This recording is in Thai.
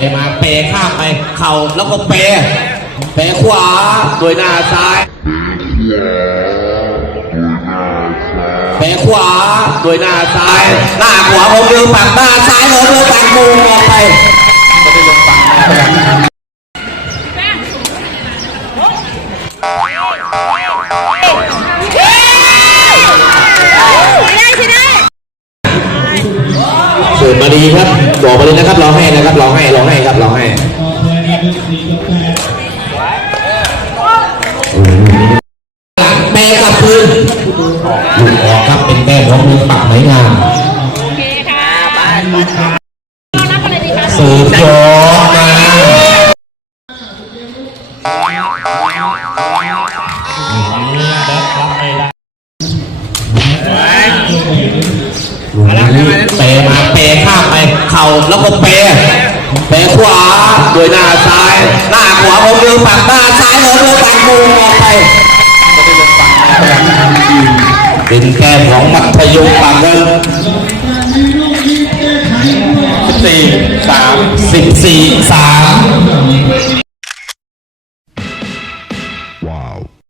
ปมาเปข้ามไปเข่าแล้วก็เปเปขวาโดยหน้าซ้ายเปขวาโดยหน้าซ้าย หน้าขวาผมลืมปักหน้าซ้ายผมลืมปักมุมออกไป ด้ลงปักนะเปิดมาดีครับบอกมาเลยนะครับเราให้นะครับเราให้เราให้ครับเราให้แม่กับปืนลูกออกครับเป็นแต้มของมือปักไหนงามโอเคค่ะบ้านรับอะไรดีคะสืบยอมาเปมาเปข้ามไป เข่าแล้วก็เปเปขวาโดยหน้าซ้าย หน้าขวาผมลืมปักหน้าซ้ายผมลืมปักมุมออกไปเป็นแก้มของมัธยมปากเงินสี่สามสิบสี่สาม